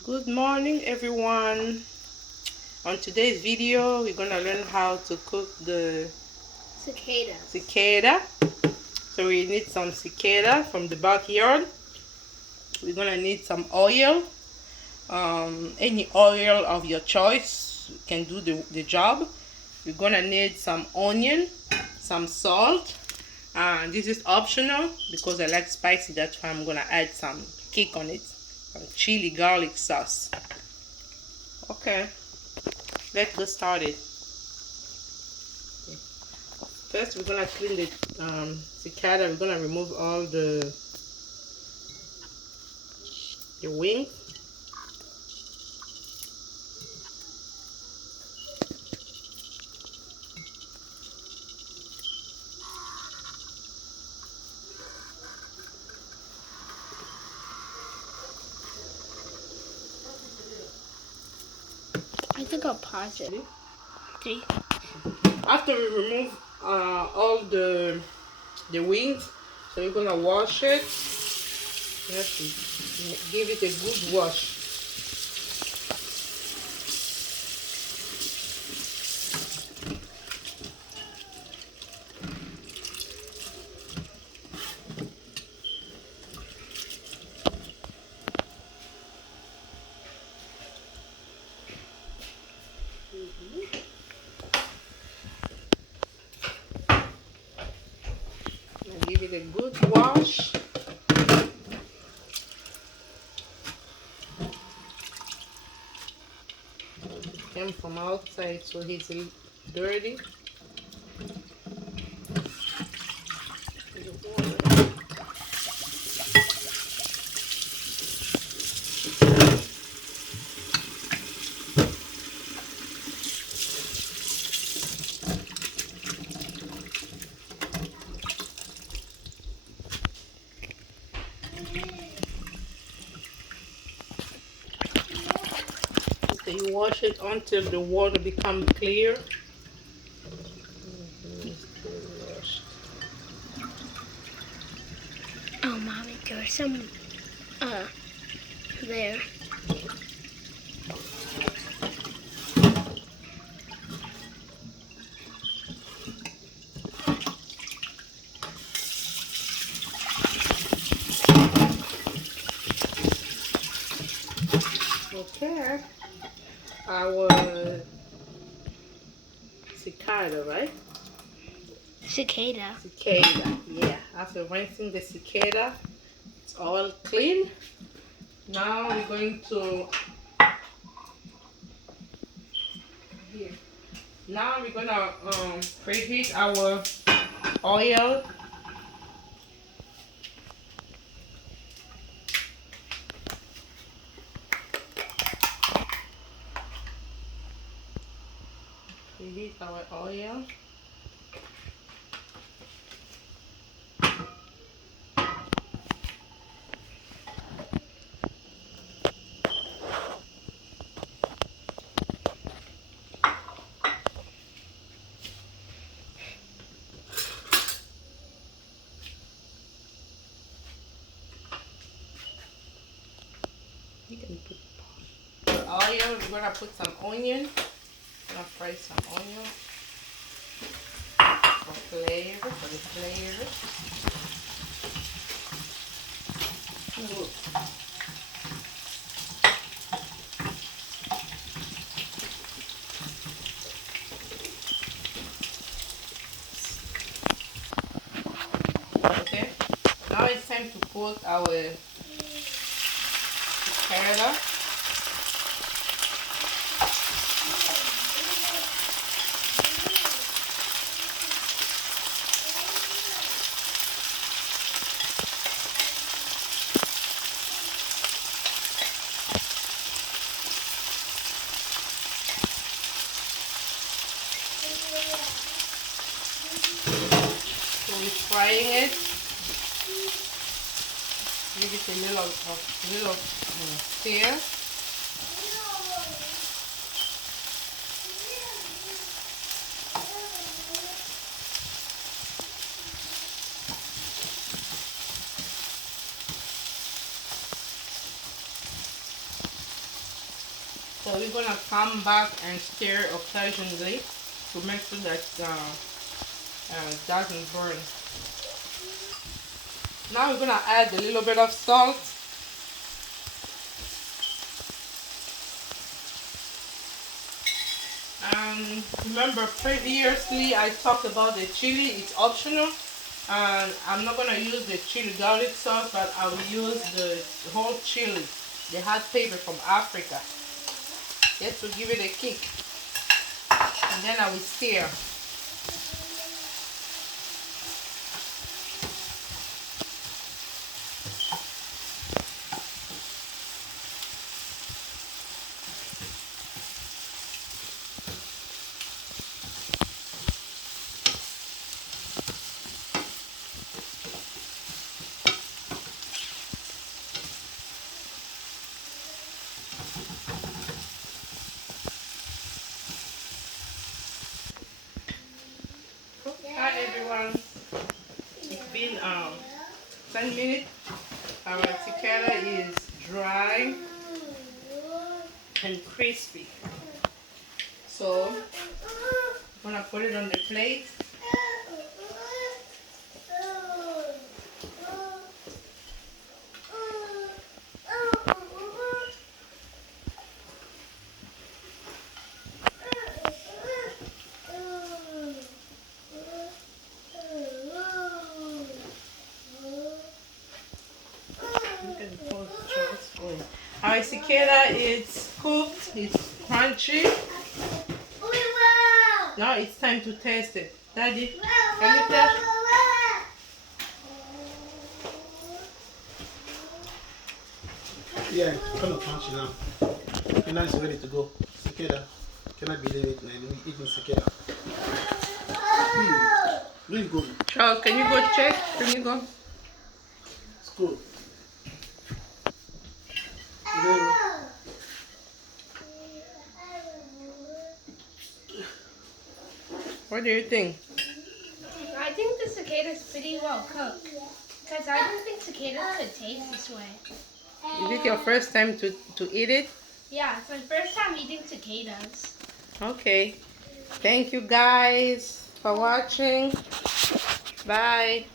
Good morning, everyone. On today's video, we're gonna learn how to cook the cicada. So we need some cicada from the backyard. We're gonna need some oil. Any oil of your choice can do the job. We're gonna need some onion, some salt. This is optional because I like spicy. That's why I'm gonna add some kick on it, some chili garlic sauce. Okay, let's get started. First, we're gonna clean the cicada. We're gonna remove all the wings. I think I'll pause it. Okay. After we remove all the wings, so you're gonna wash it. You have to give it a good wash. And give it a good wash. It came from outside, so he's a little dirty. Okay, you wash it until the water becomes clear. Oh, mommy, there's some there. Okay, our cicada, right? Cicada. Cicada, yeah. After rinsing the cicada, it's all clean. Now we're going to here. Now we're gonna preheat our oil. Preheat our oil. You can put the oil. We're gonna put some onion. Gonna fry some onion for flavor, for the flavor. Good. Okay. Now it's time to put our cicada. So we're frying it. Give it a little stir. So we're gonna come back and stir occasionally to make sure that doesn't burn. Now we're gonna add a little bit of salt. And remember, previously I talked about the chili. It's optional, and I'm not gonna use the chili garlic sauce, but I will use the whole chili, the hot pepper from Africa, just to give it a kick. And then I will stir. Hi everyone, it's been 10 minutes. Our cicada is dry and crispy. So I'm gonna put it on the plate. Our cicada is cooked, it's crunchy. Now it's time to taste it. Daddy, can you taste? Yeah, kind of crunchy now. Okay, now it's ready to go. Cicada. Cannot believe it, man. We eating cicada. Really good. Charles, can you go check? Can you go? It's good. Very, What do you think? I think the cicada's pretty well cooked. Because I didn't think cicadas could taste this way. Is it your first time to eat it? Yeah, it's my first time eating cicadas. Okay. Thank you guys for watching. Bye.